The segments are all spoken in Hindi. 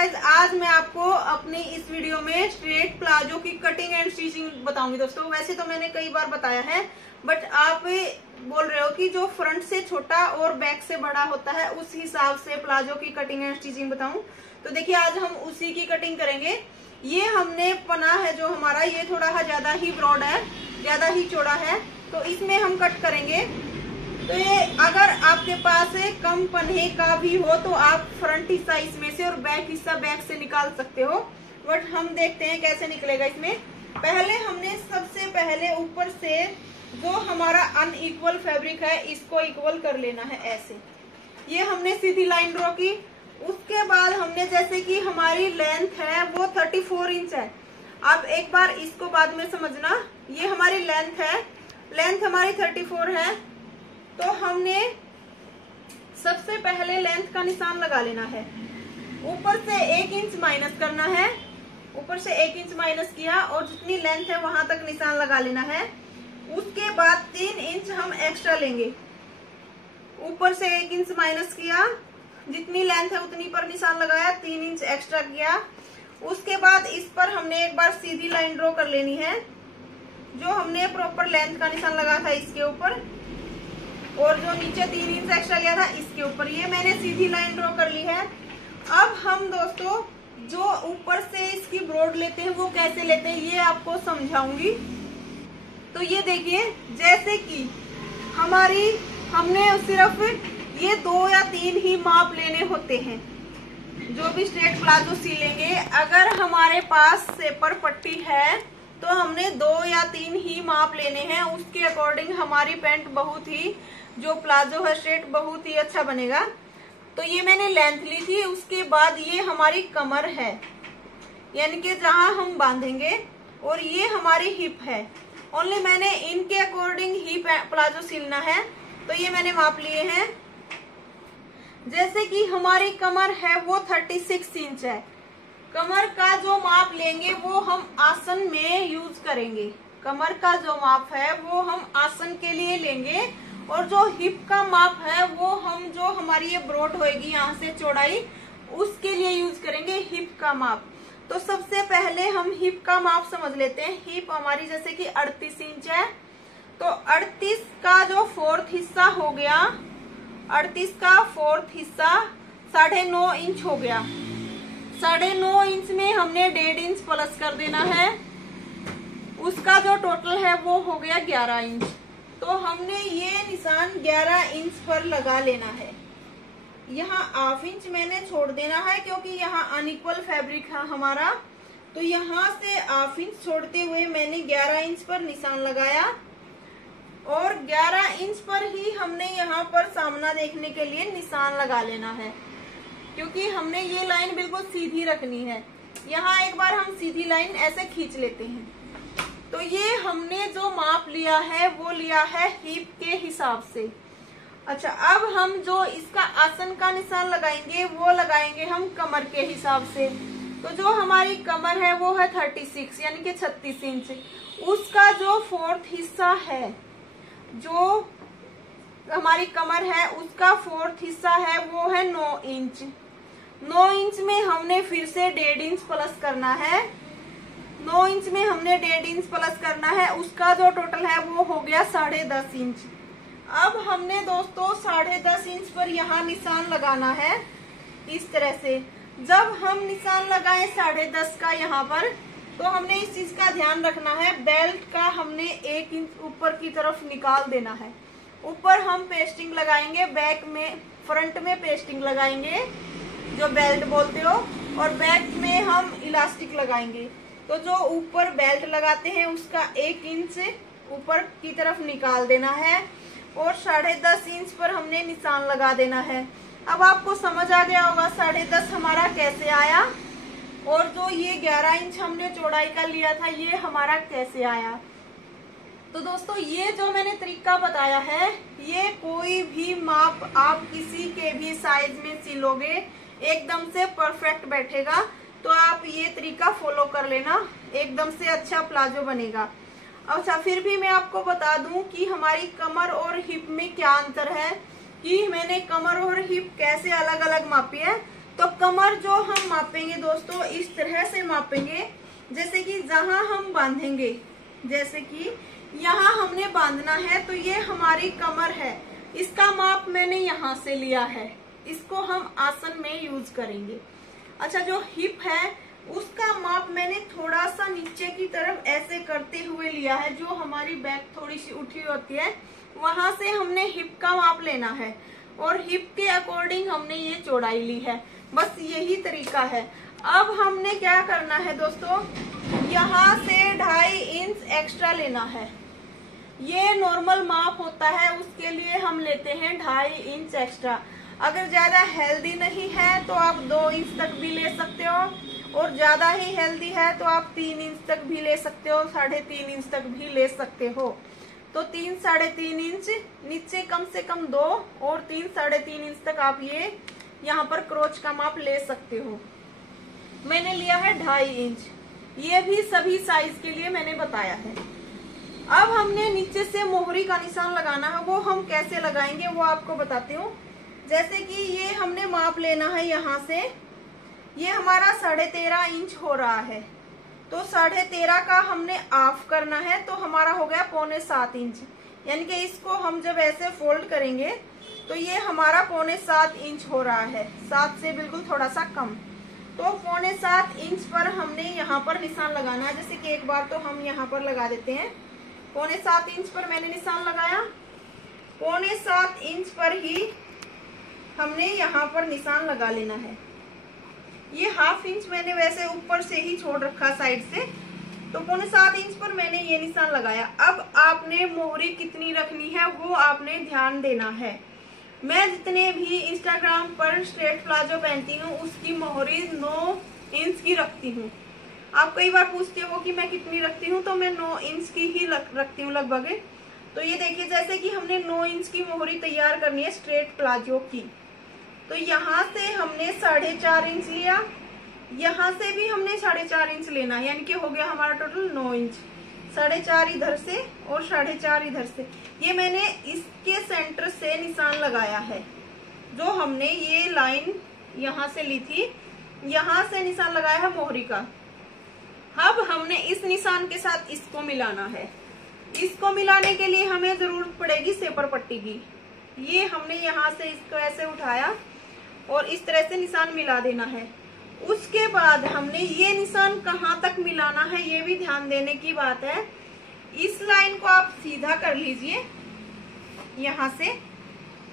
गाइज, आज मैं आपको अपनी इस वीडियो में स्ट्रेट प्लाजो की कटिंग एंड स्टिचिंग बताऊंगी। दोस्तों वैसे तो मैंने कई बार बताया है, बट आप बोल रहे हो कि जो फ्रंट से छोटा और बैक से बड़ा होता है उस हिसाब से प्लाजो की कटिंग एंड स्टिचिंग बताऊं। तो देखिए आज हम उसी की कटिंग करेंगे। ये हमने पना है जो हमारा, ये थोड़ा ज्यादा ही ब्रॉड है, ज्यादा ही चौड़ा है, तो इसमें हम कट करेंगे। तो ये अगर आपके पास कम पन्हे का भी हो तो आप फ्रंट हिस्सा इसमें से और बैक हिस्सा बैक से निकाल सकते हो, बट हम देखते हैं कैसे निकलेगा इसमें। पहले हमने सबसे पहले ऊपर से जो हमारा अनइक्वल फैब्रिक है इसको इक्वल कर लेना है ऐसे। ये हमने सीधी लाइन ड्रॉ की। उसके बाद हमने, जैसे कि हमारी लेंथ है वो 34 इंच है। अब एक बार इसको बाद में समझना, ये हमारी लेंथ है, लेंथ हमारी 34 है, तो हमने सबसे पहले लेंथ का निशान लगा लेना है। ऊपर से 1 इंच माइनस करना है, ऊपर से 1 इंच माइनस किया और जितनी लेंथ है वहां तक निशान लगा लेना है। उसके बाद 3 इंच हम एक्स्ट्रा लेंगे। ऊपर से 1 इंच माइनस किया, जितनी लेंथ है उतनी पर निशान लगाया, 3 इंच एक्स्ट्रा किया। उसके बाद इस पर हमने एक बार सीधी लाइन ड्रॉ कर लेनी है, जो हमने प्रॉपर लेंथ का निशान लगा था इसके ऊपर, और जो नीचे 3 इंच एक्स्ट्रा लिया था इसके ऊपर। ये मैंने सीधी लाइन ड्रॉ कर ली है। अब हम दोस्तों जो ऊपर से इसकी ब्रॉड लेते हैं वो कैसे लेते हैं ये आपको समझाऊंगी। तो ये देखिए, जैसे कि हमने सिर्फ ये 2 या 3 ही माप लेने होते हैं जो भी स्ट्रेट प्लाजो सिलेंगे। अगर हमारे पास सेपर पट्टी है तो हमने 2 या 3 ही माप लेने हैं, उसके अकॉर्डिंग हमारी पैंट बहुत ही, जो प्लाजो है स्ट्रेट, बहुत ही अच्छा बनेगा। तो ये मैंने लेंथ ली थी। उसके बाद ये हमारी कमर है, यानी कि जहां हम बांधेंगे, और ये हमारी हिप है। ओनली मैंने इनके अकॉर्डिंग ही प्लाजो सिलना है, तो ये मैंने माप लिए हैं। जैसे कि हमारी कमर है वो 36 इंच है। कमर का जो माप लेंगे वो हम आसन में यूज करेंगे। कमर का जो माप है वो हम आसन के लिए लेंगे, और जो हिप का माप है वो हम, जो हमारी ये ब्रॉड होएगी यहाँ से चौड़ाई, उसके लिए यूज करेंगे हिप का माप। तो सबसे पहले हम हिप का माप समझ लेते हैं। हिप हमारी जैसे कि 38 इंच है, तो 38 का जो 4th हिस्सा हो गया, 38 का 4th हिस्सा 9.5 इंच हो गया। 9.5 इंच में हमने 1.5 इंच प्लस कर देना है, उसका जो टोटल है वो हो गया 11 इंच। तो हमने ये निशान 11 इंच पर लगा लेना है। यहाँ 1/2 इंच मैंने छोड़ देना है क्योंकि यहाँ अनइक्वल फैब्रिक है हमारा, तो यहाँ से 1/2 इंच छोड़ते हुए मैंने 11 इंच पर निशान लगाया, और 11 इंच पर ही हमने यहाँ पर सामना देखने के लिए निशान लगा लेना है, क्योंकि हमने ये लाइन बिल्कुल सीधी रखनी है। यहाँ एक बार हम सीधी लाइन ऐसे खींच लेते हैं। तो ये हमने जो माप लिया है वो लिया है हिप के हिसाब से। अच्छा, अब हम जो इसका आसन का निशान लगाएंगे वो लगाएंगे हम कमर के हिसाब से। तो जो हमारी कमर है वो है 36 यानी कि 36 इंच। उसका जो 4th हिस्सा है, जो हमारी कमर है उसका 4th हिस्सा है वो है 9 इंच। 9 इंच में हमने फिर से 1.5 इंच प्लस करना है। 9 इंच में हमने 1.5 इंच प्लस करना है, उसका जो टोटल है वो हो गया 10.5 इंच। अब हमने दोस्तों 10.5 इंच पर यहाँ निशान लगाना है इस तरह से। जब हम निशान लगाए 10.5 का यहाँ पर, तो हमने इस चीज का ध्यान रखना है, बेल्ट का हमने 1 इंच ऊपर की तरफ निकाल देना है। ऊपर हम पेस्टिंग लगाएंगे, बैक में, फ्रंट में पेस्टिंग लगाएंगे जो बेल्ट बोलते हो, और बैक में हम इलास्टिक लगाएंगे। तो जो ऊपर बेल्ट लगाते हैं उसका 1 इंच ऊपर की तरफ निकाल देना है, और 10.5 इंच पर हमने निशान लगा देना है। अब आपको समझ आ गया होगा 10.5 हमारा कैसे आया, और जो ये 11 इंच हमने चौड़ाई का लिया था ये हमारा कैसे आया। तो दोस्तों ये जो मैंने तरीका बताया है, ये कोई भी माप आप किसी के भी साइज में सिलोगे एकदम से परफेक्ट बैठेगा। तो आप ये तरीका फॉलो कर लेना, एकदम से अच्छा प्लाजो बनेगा। अच्छा, फिर भी मैं आपको बता दूं कि हमारी कमर और हिप में क्या अंतर है, कि मैंने कमर और हिप कैसे अलग अलग मापी है। तो कमर जो हम मापेंगे दोस्तों इस तरह से मापेंगे, जैसे कि जहां हम बांधेंगे, जैसे कि यहाँ हमने बांधना है तो ये हमारी कमर है, इसका माप मैंने यहाँ से लिया है, इसको हम आसन में यूज करेंगे। अच्छा, जो हिप है उसका माप मैंने थोड़ा सा नीचे की तरफ ऐसे करते हुए लिया है, जो हमारी बैक थोड़ी सी उठी होती है वहां से हमने हिप का माप लेना है और हिप के अकॉर्डिंग हमने ये चौड़ाई ली है। बस यही तरीका है। अब हमने क्या करना है दोस्तों, यहाँ से 2.5 इंच एक्स्ट्रा लेना है। ये नॉर्मल माप होता है, उसके लिए हम लेते हैं 2.5 इंच एक्स्ट्रा। अगर ज्यादा हेल्दी नहीं है तो आप 2 इंच तक भी ले सकते हो, और ज्यादा ही हेल्दी है तो आप 3 इंच तक भी ले सकते हो, 3.5 इंच तक भी ले सकते हो। तो 3 3.5 इंच नीचे कम से कम 2 और 3 3.5 इंच तक आप ये यहाँ पर क्रोच का माप ले सकते हो। मैंने लिया है 2.5 इंच, ये भी सभी साइज के लिए मैंने बताया है। अब हमने नीचे से मोहरी का निशान लगाना है, वो हम कैसे लगाएंगे वो आपको बताती हूँ। जैसे कि ये हमने माप लेना है, यहाँ से ये हमारा 13.5 इंच हो रहा है, तो 13.5 का हमने ऑफ करना है, तो हमारा हो गया 6.25 इंच। यानी कि इसको हम जब ऐसे फोल्ड करेंगे तो ये हमारा 6.25 इंच हो रहा है, 7 से बिल्कुल थोड़ा सा कम। तो 6.25 इंच पर हमने यहाँ पर निशान लगाना है। जैसे कि एक बार तो हम यहाँ पर लगा देते हैं, 6.25 इंच पर मैंने निशान लगाया, 6.25 इंच पर ही हमने यहाँ पर निशान लगा लेना है। ये 1/2 इंच मैंने वैसे ऊपर से ही छोड़ रखा साइड से, तो 6.25 इंच पर मैंने ये निशान लगाया। अब आपने मोहरी कितनी रखनी है वो आपने ध्यान देना है। मैं जितने भी इंस्टाग्राम पर स्ट्रेट प्लाजो पहनती हूँ उसकी मोहरी 9 इंच की रखती हूँ। आप कई बार पूछते हो कि मैं कितनी रखती हूँ, तो मैं 9 इंच की ही रखती हूँ लगभग। तो ये देखिए, जैसे कि हमने 9 इंच की मोहरी तैयार करनी है स्ट्रेट प्लाजो की, तो यहाँ से हमने 4.5 इंच लिया, यहाँ से भी हमने 4.5 इंच लेना है, यानी कि हो गया हमारा टोटल 9 इंच। 4.5 इधर से और 4.5 इधर से। ये मैंने इसके सेंटर से निशान लगाया है, जो हमने ये लाइन यहाँ से ली थी, यहाँ से निशान लगाया है मोहरी का। अब हमने इस निशान के साथ इसको मिलाना है। इसको मिलाने के लिए हमें जरूरत पड़ेगी सेपर पट्टी की। ये हमने यहाँ से इसको ऐसे उठाया और इस तरह से निशान मिला देना है। उसके बाद हमने ये निशान कहाँ तक मिलाना है ये भी ध्यान देने की बात है। इस लाइन को आप सीधा कर लीजिए यहाँ से,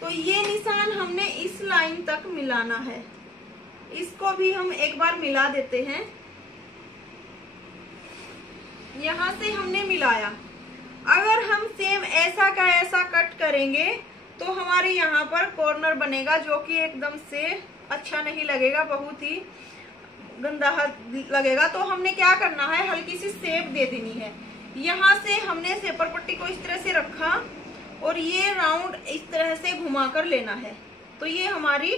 तो ये निशान हमने इस लाइन तक मिलाना है। इसको भी हम एक बार मिला देते हैं। यहाँ से हमने मिलाया। अगर हम सेम ऐसा का ऐसा कट करेंगे तो हमारे यहाँ पर कॉर्नर बनेगा, जो कि एकदम से अच्छा नहीं लगेगा, बहुत ही गंदा लगेगा। तो हमने क्या करना है, हल्की सी शेप दे देनी है। यहाँ से हमने सेपर पट्टी को इस तरह से रखा और ये राउंड इस तरह से घुमा कर लेना है, तो ये हमारी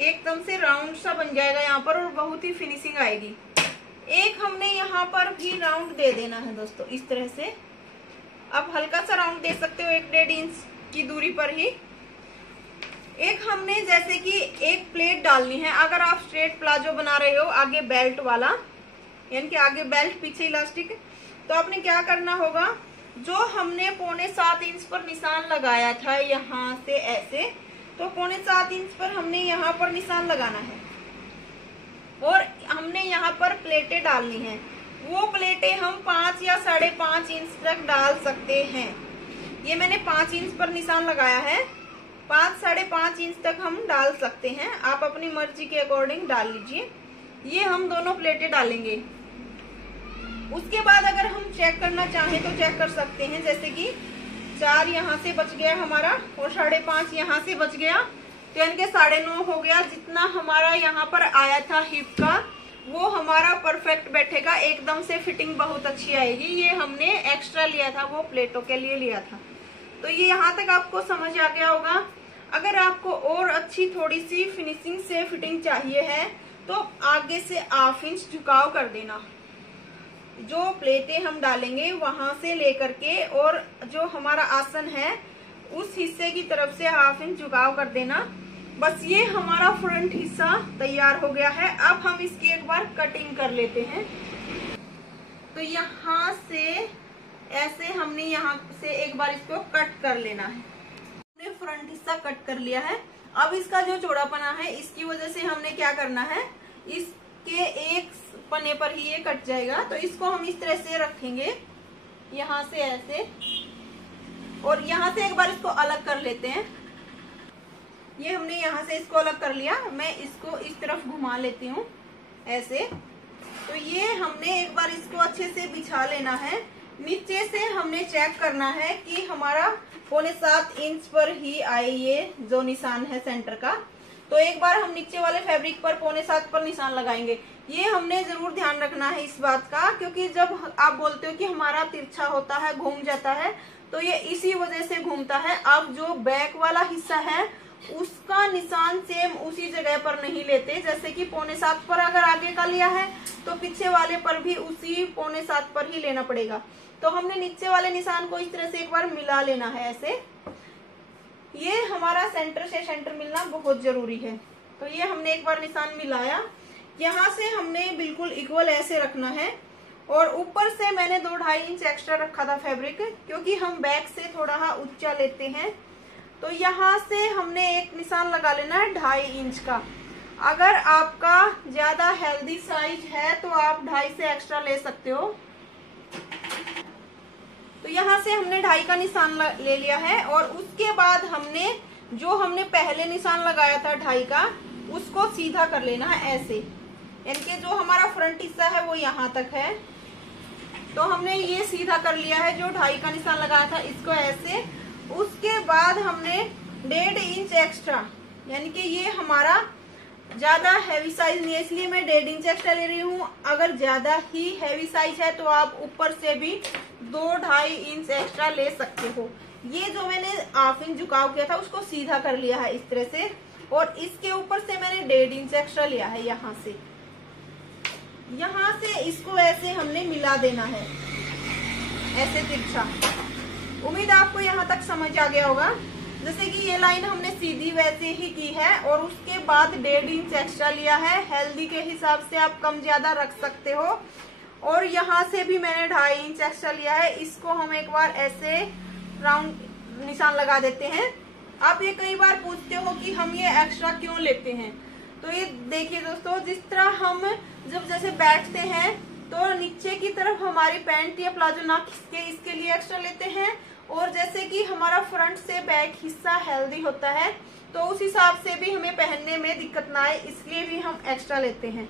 एकदम से राउंड सा बन जाएगा यहाँ पर और बहुत ही फिनिशिंग आएगी। एक हमने यहाँ पर भी राउंड दे देना है दोस्तों, इस तरह से। आप हल्का सा राउंड दे सकते हो 1.5 इंच की दूरी पर ही। एक हमने जैसे कि एक प्लेट डालनी है। अगर आप स्ट्रेट प्लाजो बना रहे हो आगे बेल्ट वाला, यानी कि आगे बेल्ट पीछे इलास्टिक, तो आपने क्या करना होगा, जो हमने 6.25 इंच पर निशान लगाया था यहाँ से ऐसे, तो 6.25 इंच पर हमने यहाँ पर निशान लगाना है और हमने यहाँ पर प्लेटें डालनी है। वो प्लेटें हम 5 या 5.5 इंच तक डाल सकते हैं। ये मैंने 5 इंच पर निशान लगाया है, 5 5.5 इंच तक हम डाल सकते हैं। आप अपनी मर्जी के अकॉर्डिंग डाल लीजिए। ये हम दोनों प्लेटें डालेंगे। उसके बाद अगर हम चेक करना चाहें तो चेक कर सकते हैं, जैसे कि 4 यहाँ से बच गया हमारा और 5.5 यहाँ से बच गया, तो यानी कि 9.5 हो गया। जितना हमारा यहाँ पर आया था हिप का वो हमारा परफेक्ट बैठेगा, एकदम से फिटिंग बहुत अच्छी आएगी। ये हमने एक्स्ट्रा लिया था, वो प्लेटों के लिए लिया था। तो ये यहाँ तक आपको समझ आ गया होगा। अगर आपको और अच्छी थोड़ी सी फिनिशिंग से फिटिंग चाहिए है तो आगे से 1/2 इंच झुकाव कर देना। जो प्लेटें हम डालेंगे वहां से लेकर के और जो हमारा आसन है उस हिस्से की तरफ से 1/2 इंच झुकाव कर देना। बस ये हमारा फ्रंट हिस्सा तैयार हो गया है। अब हम इसकी एक बार कटिंग कर लेते हैं। तो यहाँ से ऐसे हमने यहाँ से एक बार इसको कट कर लेना है। हमने फ्रंट हिस्सा कट कर लिया है। अब इसका जो चौड़ापना है, इसकी वजह से हमने क्या करना है, इसके एक पन्ने पर ही ये कट जाएगा। तो इसको हम इस तरह से रखेंगे, यहाँ से ऐसे, और यहाँ से एक बार इसको अलग कर लेते हैं। ये हमने यहाँ से इसको अलग कर लिया। मैं इसको इस तरफ घुमा लेती हूँ ऐसे। तो ये हमने एक बार इसको अच्छे से बिछा लेना है। नीचे से हमने चेक करना है कि हमारा 7.25 इंच पर ही आए ये जो निशान है सेंटर का। तो एक बार हम नीचे वाले फैब्रिक पर 7.25 पर निशान लगाएंगे। ये हमने जरूर ध्यान रखना है इस बात का, क्योंकि जब आप बोलते हो कि हमारा तिरछा होता है, घूम जाता है, तो ये इसी वजह से घूमता है। अब जो बैक वाला हिस्सा है उसका निशान सेम उसी जगह पर नहीं लेते। जैसे कि 7.25 पर अगर आगे का लिया है तो पीछे वाले पर भी उसी 7.25 पर ही लेना पड़ेगा। तो हमने नीचे वाले निशान को इस तरह से एक बार मिला लेना है ऐसे। ये हमारा सेंटर से सेंटर मिलना बहुत जरूरी है। तो ये हमने एक बार निशान मिलाया। यहाँ से हमने बिल्कुल इक्वल ऐसे रखना है, और ऊपर से मैंने 2-2.5 इंच एक्स्ट्रा रखा था फैब्रिक, क्योंकि हम बैक से थोड़ा ऊंचा लेते हैं। तो यहाँ से हमने एक निशान लगा लेना है 2.5 इंच का। अगर आपका ज्यादा हेल्दी साइज है तो आप 2.5 से एक्स्ट्रा ले सकते हो। तो यहाँ से हमने 2.5 का निशान ले लिया है, और उसके बाद हमने जो हमने पहले निशान लगाया था 2.5 का, उसको सीधा कर लेना है ऐसे। यानी कि जो हमारा फ्रंट हिस्सा है वो यहाँ तक है। तो हमने ये सीधा कर लिया है जो 2.5 का निशान लगाया था, इसको ऐसे। उसके बाद हमने 1.5 इंच एक्स्ट्रा, यानी कि ये हमारा ज्यादा हैवी साइज नहीं है, इसलिए मैं 1.5 इंच एक्स्ट्रा ले रही हूँ। अगर ज्यादा ही हैवी साइज है तो आप ऊपर से भी 2-2.5 इंच एक्स्ट्रा ले सकते हो। ये जो मैंने 1/2 इंच झुकाव किया था उसको सीधा कर लिया है इस तरह से, और इसके ऊपर से मैंने 1.5 इंच एक्स्ट्रा लिया है। यहाँ से इसको ऐसे हमने मिला देना है ऐसे तिरछा। उम्मीद आपको यहाँ तक समझ आ गया होगा। जैसे कि ये लाइन हमने सीधी वैसे ही की है, और उसके बाद 1.5 इंच एक्स्ट्रा लिया है। हेल्दी के हिसाब से आप कम ज्यादा रख सकते हो। और यहाँ से भी मैंने 2.5 इंच एक्स्ट्रा लिया है। इसको हम एक बार ऐसे राउंड निशान लगा देते हैं। आप ये कई बार पूछते हो कि हम ये एक्स्ट्रा क्यों लेते हैं। तो ये देखिए दोस्तों, जिस तरह हम जब जैसे बैठते हैं तो नीचे की तरफ हमारी पैंट या प्लाजो ना खिसके, इसके लिए एक्स्ट्रा लेते हैं। और जैसे कि हमारा फ्रंट से बैक हिस्सा हेल्दी होता है, तो उस हिसाब से भी हमें पहनने में दिक्कत ना आए, इसलिए भी हम एक्स्ट्रा लेते हैं।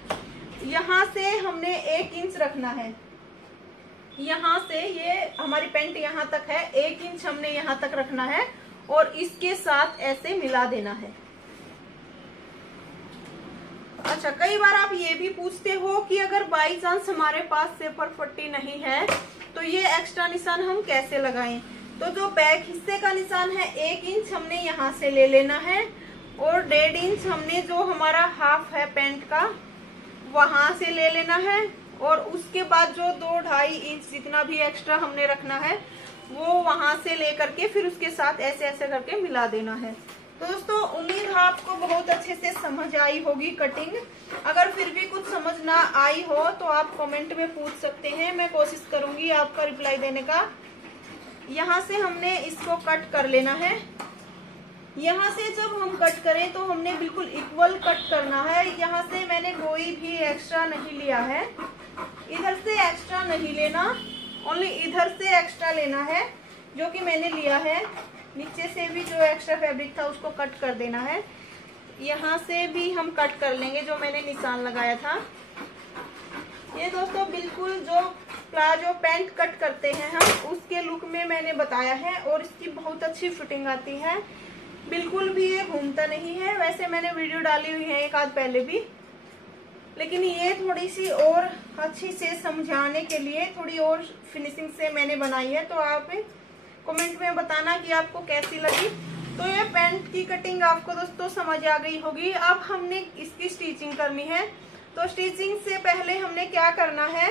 यहाँ से हमने 1 इंच रखना है। यहाँ से ये हमारी पैंट यहाँ तक है, 1 इंच हमने यहाँ तक रखना है, और इसके साथ ऐसे मिला देना है। अच्छा, कई बार आप ये भी पूछते हो कि अगर बाई चांस हमारे पास सेपर पट्टी नहीं है तो ये एक्स्ट्रा निशान हम कैसे लगाएं। तो जो बैक हिस्से का निशान है 1 इंच हमने यहाँ से ले लेना है, और 1.5 इंच हमने जो हमारा हाफ है पैंट का वहां से ले लेना है, और उसके बाद जो 2-2.5 इंच जितना भी एक्स्ट्रा हमने रखना है वो वहां से लेकर के फिर उसके साथ ऐसे ऐसे करके मिला देना है। तो दोस्तों, उम्मीद है आपको बहुत अच्छे से समझ आई होगी कटिंग। अगर फिर भी कुछ समझ ना आई हो तो आप कमेंट में पूछ सकते हैं, मैं कोशिश करूंगी आपका रिप्लाई देने का। यहाँ से हमने इसको कट कर लेना है। यहाँ से जब हम कट करें तो हमने बिल्कुल इक्वल कट करना है। यहाँ से मैंने कोई भी एक्स्ट्रा नहीं लिया है, इधर से एक्स्ट्रा नहीं लेना, ओनली इधर से एक्स्ट्रा लेना है जो कि मैंने लिया है। नीचे से भी जो एक्स्ट्रा फैब्रिक था उसको कट कर देना है। यहाँ से भी हम कट कर लेंगे जो मैंने निशान लगाया था। ये दोस्तों बिल्कुल जो प्लाजो पैंट कट करते हैं हम उसके लुक में मैंने बताया है, और इसकी बहुत अच्छी फिटिंग आती है, बिल्कुल भी ये घूमता नहीं है। वैसे मैंने वीडियो डाली हुई है एक आध पहले भी, लेकिन ये थोड़ी सी और अच्छी से समझाने के लिए थोड़ी और फिनिशिंग से मैंने बनाई है। तो आप कमेंट में बताना कि आपको कैसी लगी। तो ये पैंट की कटिंग आपको दोस्तों समझ आ गई होगी। अब हमने इसकी स्टिचिंग करनी है। तो स्टिचिंग से पहले हमने क्या करना है,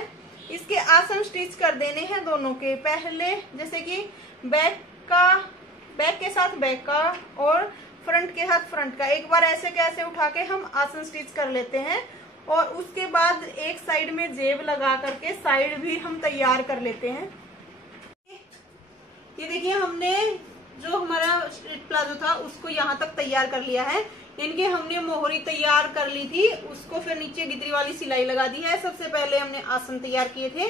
इसके आसन स्टिच कर देने हैं दोनों के। पहले जैसे कि बैक के साथ बैक का और फ्रंट के साथ फ्रंट का एक बार ऐसे कैसे उठा के हम आसन स्टिच कर लेते हैं, और उसके बाद एक साइड में जेब लगा करके साइड भी हम तैयार कर लेते हैं। ये देखिए हमने जो हमारा स्ट्रेट प्लाजो था उसको यहाँ तक तैयार कर लिया है। इनके हमने मोहरी तैयार कर ली थी, उसको फिर नीचे गिदरी वाली सिलाई लगा दी है। सबसे पहले हमने आसन तैयार किए थे,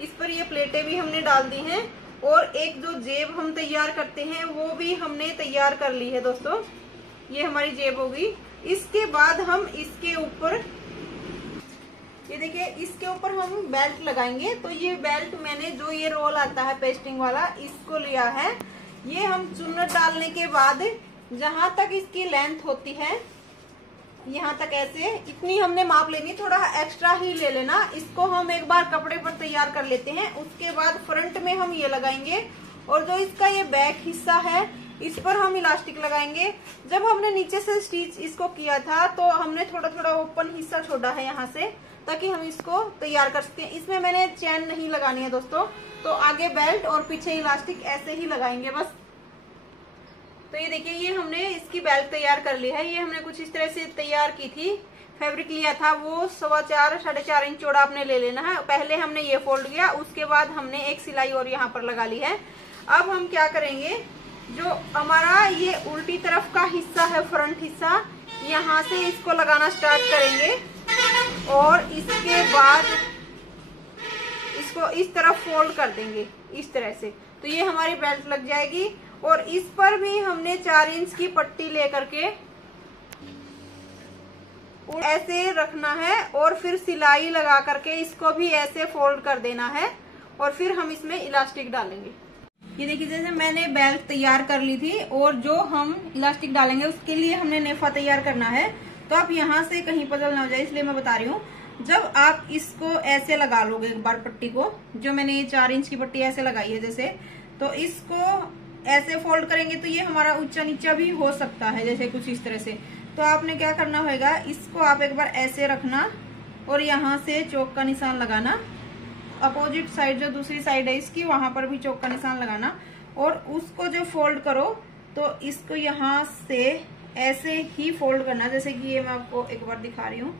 इस पर ये प्लेटें भी हमने डाल दी हैं, और एक जो जेब हम तैयार करते हैं वो भी हमने तैयार कर ली है दोस्तों। ये हमारी जेब होगी। इसके बाद हम इसके ऊपर, ये देखिए इसके ऊपर हम बेल्ट लगाएंगे। तो ये बेल्ट मैंने जो ये रोल आता है पेस्टिंग वाला, इसको लिया है। ये हम चुन्नट डालने के बाद जहां तक इसकी लेंथ होती है, यहाँ तक ऐसे इतनी हमने माप लेनी, थोड़ा एक्स्ट्रा ही ले लेना। इसको हम एक बार कपड़े पर तैयार कर लेते हैं। उसके बाद फ्रंट में हम ये लगाएंगे, और जो इसका ये बैक हिस्सा है इस पर हम इलास्टिक लगाएंगे। जब हमने नीचे से स्टिच इसको किया था तो हमने थोड़ा थोड़ा ओपन हिस्सा छोड़ा है यहाँ से, ताकि हम इसको तैयार कर सकते हैं। इसमें मैंने चैन नहीं लगानी है दोस्तों, तो आगे बेल्ट और पीछे इलास्टिक ऐसे ही लगाएंगे बस। तो ये देखिए ये हमने इसकी बेल्ट तैयार कर ली है। ये हमने कुछ इस तरह से तैयार की थी। फैब्रिक लिया था वो 4.25 साढ़े 4 इंच चौड़ा आपने ले लेना है। पहले हमने ये फोल्ड किया, उसके बाद हमने एक सिलाई और यहाँ पर लगा ली है। अब हम क्या करेंगे, जो हमारा ये उल्टी तरफ का हिस्सा है, फ्रंट हिस्सा, यहाँ से इसको लगाना स्टार्ट करेंगे, और इसके बाद इसको इस तरफ फोल्ड कर देंगे इस तरह से। तो ये हमारी बेल्ट लग जाएगी। और इस पर भी हमने 4 इंच की पट्टी लेकर के ऐसे रखना है, और फिर सिलाई लगा करके इसको भी ऐसे फोल्ड कर देना है, और फिर हम इसमें इलास्टिक डालेंगे। ये देखिए जैसे मैंने बेल्ट तैयार कर ली थी, और जो हम इलास्टिक डालेंगे उसके लिए हमने नेफा तैयार करना है। तो आप यहाँ से कहीं पजल ना हो जाए, इसलिए मैं बता रही हूँ। जब आप इसको ऐसे लगा लोगे एक बार पट्टी को, जो मैंने ये 4 इंच की पट्टी ऐसे लगाई है जैसे, तो इसको ऐसे फोल्ड करेंगे तो ये हमारा ऊंचा नीचा भी हो सकता है, जैसे कुछ इस तरह से। तो आपने क्या करना होगा, इसको आप एक बार ऐसे रखना, और यहाँ से चौक का निशान लगाना। अपोजिट साइड जो दूसरी साइड है इसकी, वहां पर भी चौक का निशान लगाना, और उसको जो फोल्ड करो तो इसको यहाँ से ऐसे ही फोल्ड करना, जैसे कि ये मैं आपको एक बार दिखा रही हूँ।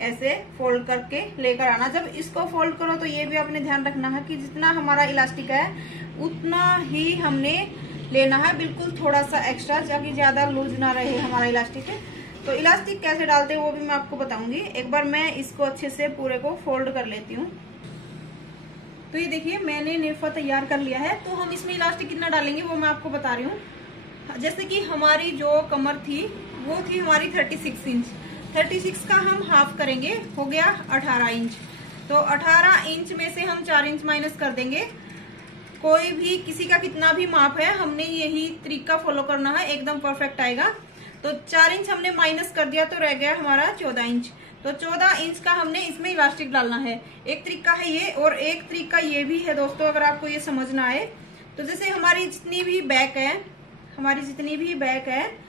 ऐसे फोल्ड करके लेकर आना। जब इसको फोल्ड करो तो ये भी आपने ध्यान रखना है कि जितना हमारा इलास्टिक है उतना ही हमने लेना है, बिल्कुल थोड़ा सा एक्स्ट्रा, ताकि ज्यादा लूज ना रहे हमारा इलास्टिक। तो इलास्टिक कैसे डालते हैं वो भी मैं आपको बताऊंगी। एक बार मैं इसको अच्छे से पूरे को फोल्ड कर लेती हूँ। तो ये देखिए मैंने नेफा तैयार कर लिया है। तो हम इसमें इलास्टिक कितना डालेंगे वो मैं आपको बता रही हूँ। जैसे कि हमारी जो कमर थी वो थी हमारी 36 इंच, 36 का हम हाफ करेंगे, हो गया 18 इंच। तो 18 इंच में से हम 4 इंच माइनस कर देंगे। कोई भी किसी का कितना भी माप है, हमने यही तरीका फॉलो करना है, एकदम परफेक्ट आएगा। तो 4 इंच हमने माइनस कर दिया तो रह गया हमारा 14 इंच। तो 14 इंच का हमने इसमें इलास्टिक डालना है। एक तरीका है ये, और एक तरीका ये भी है दोस्तों, अगर आपको ये समझ ना आए तो जैसे हमारी जितनी भी बैक है,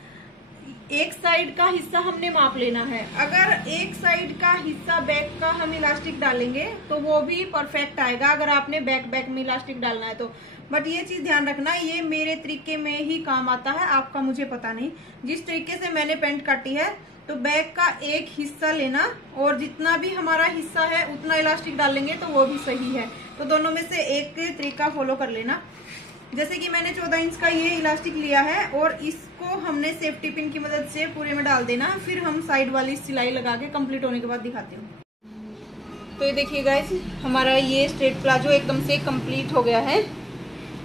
एक साइड का हिस्सा हमने माप लेना है। अगर एक साइड का हिस्सा बैक का हम इलास्टिक डालेंगे तो वो भी परफेक्ट आएगा, अगर आपने बैक में इलास्टिक डालना है तो। बट ये चीज ध्यान रखना, ये मेरे तरीके में ही काम आता है, आपका मुझे पता नहीं। जिस तरीके से मैंने पैंट काटी है, तो बैक का एक हिस्सा लेना, और जितना भी हमारा हिस्सा है उतना इलास्टिक डालेंगे तो वो भी सही है। तो दोनों में से एक तरीका फॉलो कर लेना। जैसे कि मैंने 14 इंच का ये इलास्टिक लिया है, और इसको हमने सेफ्टी पिन की मदद से पूरे में डाल देना। फिर हम साइड वाली सिलाई लगा के कंप्लीट होने के बाद दिखाती हूँ। तो ये देखिए गाइस, हमारा ये स्ट्रेट प्लाजो एकदम से कंप्लीट हो गया है।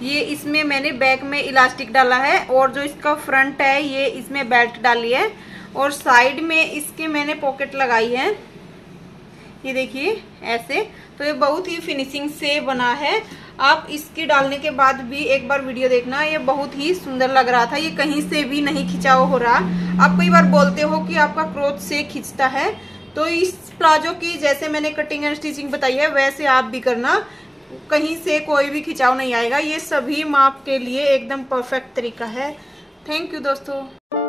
ये इसमें मैंने बैक में इलास्टिक डाला है, और जो इसका फ्रंट है ये इसमें बेल्ट डाली है, और साइड में इसके मैंने पॉकेट लगाई है। ये देखिए ऐसे। तो ये बहुत ही फिनिशिंग से बना है। आप इसके डालने के बाद भी एक बार वीडियो देखना, ये बहुत ही सुंदर लग रहा था। ये कहीं से भी नहीं खिंचाव हो रहा। आप कई बार बोलते हो कि आपका क्रोच से खिंचता है, तो इस प्लाजो की जैसे मैंने कटिंग एंड स्टिचिंग बताई है वैसे आप भी करना, कहीं से कोई भी खिंचाव नहीं आएगा। ये सभी माप के लिए एकदम परफेक्ट तरीका है। थैंक यू दोस्तों।